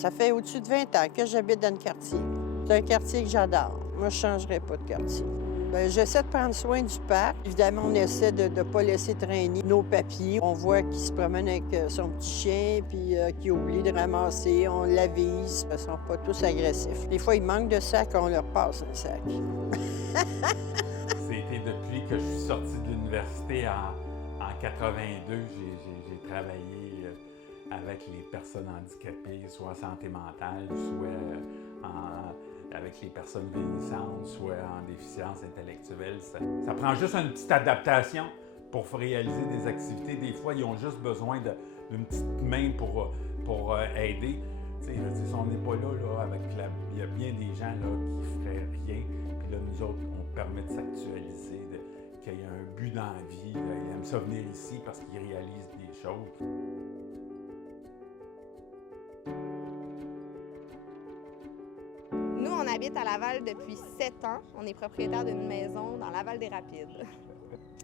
Ça fait au-dessus de 20 ans que j'habite dans le quartier. C'est un quartier que j'adore. Moi, je ne changerais pas de quartier. Bien, j'essaie de prendre soin du parc. Évidemment, on essaie de ne pas laisser traîner nos papiers. On voit qu'il se promène avec son petit chien, puis qu'il oublie de ramasser. On l'avise. Ils ne sont pas tous agressifs. Des fois, il manque de sac, on leur passe un sac. C'était depuis que je suis sorti de l'université en 82, j'ai travaillé avec les personnes handicapées, soit en santé mentale, soit avec les personnes vieillissantes, soit en déficience intellectuelle. Ça prend juste une petite adaptation pour réaliser des activités. Des fois, ils ont juste besoin d'une petite main pour aider. Si on n'est pas là avec il y a bien des gens là, qui ne feraient rien. Puis là, nous autres, on permet de s'actualiser, qu'il y ait un but dans la vie. Là. Ils aiment ça venir ici parce qu'ils réalisent des choses. Nous, on habite à Laval depuis 7 ans. On est propriétaire d'une maison dans Laval-des-Rapides.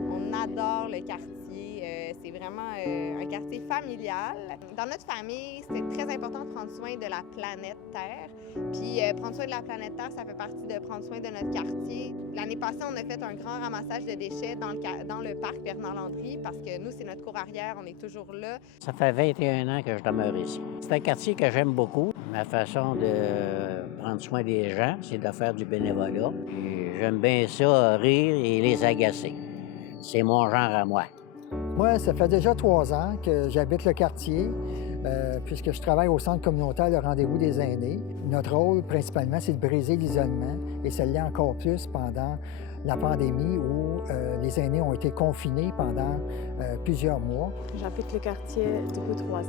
On adore le quartier. C'est vraiment un quartier familial. Dans notre famille, c'est très important de prendre soin de la planète Terre. Puis prendre soin de la planète Terre, ça fait partie de prendre soin de notre quartier. L'année passée, on a fait un grand ramassage de déchets dans le parc Bernard-Landry parce que nous, c'est notre cour arrière, on est toujours là. Ça fait 21 ans que je demeure ici. C'est un quartier que j'aime beaucoup. Ma façon de prendre soin des gens, c'est de faire du bénévolat. Puis j'aime bien ça, rire et les agacer. C'est mon genre à moi. Moi, ça fait déjà 3 ans que j'habite le quartier, puisque je travaille au centre communautaire de rendez-vous des aînés. Notre rôle, principalement, c'est de briser l'isolement, et ça l'est encore plus pendant la pandémie où les aînés ont été confinés pendant plusieurs mois. J'habite le quartier depuis 3 ans.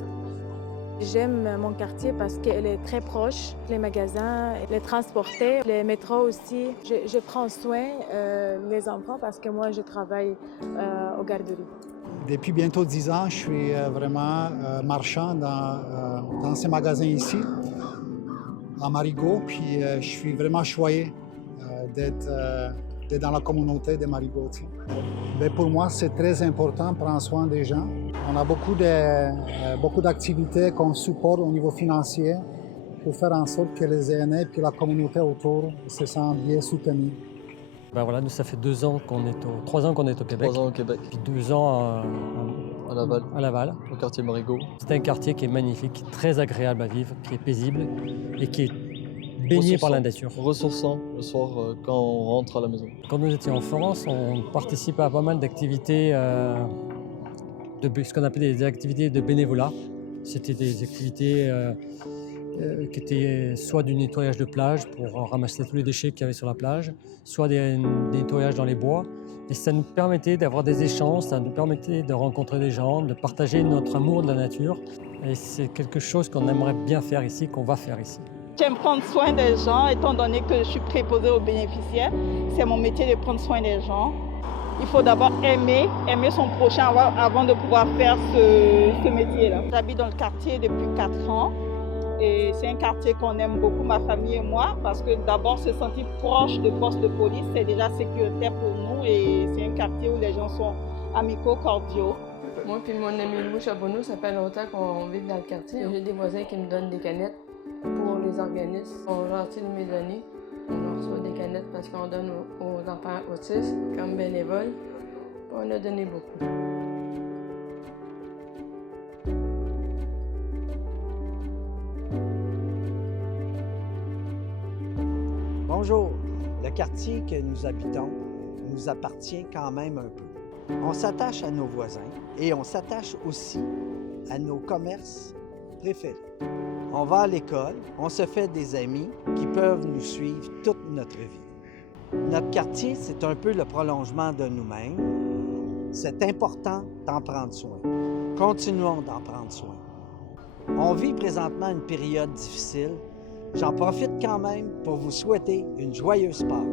J'aime mon quartier parce qu'elle est très proche. Les magasins, les transports, les métros aussi. Je prends soin des enfants parce que moi, je travaille aux garderies. Depuis bientôt 10 ans, je suis vraiment marchand dans ces magasins ici, à Marigot. Puis je suis vraiment choyé d'être dans la communauté de Marigot. Mais pour moi, c'est très important de prendre soin des gens. On a beaucoup d'activités qu'on supporte au niveau financier pour faire en sorte que les aînés et la communauté autour se sentent bien soutenus. Ben voilà, nous, ça fait 3 ans qu'on est au Québec. 3 ans au Québec. Puis 2 ans à Laval, au quartier Marigot. C'est un quartier qui est magnifique, très agréable à vivre, qui est paisible et qui est baigné par la nature. Ressourçant le soir quand on rentre à la maison. Quand nous étions en France, on participait à pas mal d'activités, ce qu'on appelait des activités de bénévolat. C'était des activités qui étaient soit du nettoyage de plage pour ramasser tous les déchets qu'il y avait sur la plage, soit des nettoyages dans les bois. Et ça nous permettait d'avoir des échanges, ça nous permettait de rencontrer des gens, de partager notre amour de la nature. Et c'est quelque chose qu'on aimerait bien faire ici, qu'on va faire ici. J'aime prendre soin des gens, étant donné que je suis préposée aux bénéficiaires. C'est mon métier de prendre soin des gens. Il faut d'abord aimer son prochain avant de pouvoir faire ce métier-là. J'habite dans le quartier depuis 4 ans et c'est un quartier qu'on aime beaucoup, ma famille et moi, parce que d'abord se sentir proche de postes de police, c'est déjà sécuritaire pour nous et c'est un quartier où les gens sont amicaux, cordiaux. Moi et mon ami Louis Charbonneau, ça fait longtemps qu'on vit dans le quartier. J'ai des voisins qui me donnent des canettes pour les organismes. On gentil de mes années. On reçoit des canettes parce qu'on donne aux enfants autistes comme bénévoles. On a donné beaucoup. Bonjour. Le quartier que nous habitons nous appartient quand même un peu. On s'attache à nos voisins et on s'attache aussi à nos commerces préférés. On va à l'école, on se fait des amis qui peuvent nous suivre toute notre vie. Notre quartier, c'est un peu le prolongement de nous-mêmes. C'est important d'en prendre soin. Continuons d'en prendre soin. On vit présentement une période difficile. J'en profite quand même pour vous souhaiter une joyeuse Pâques.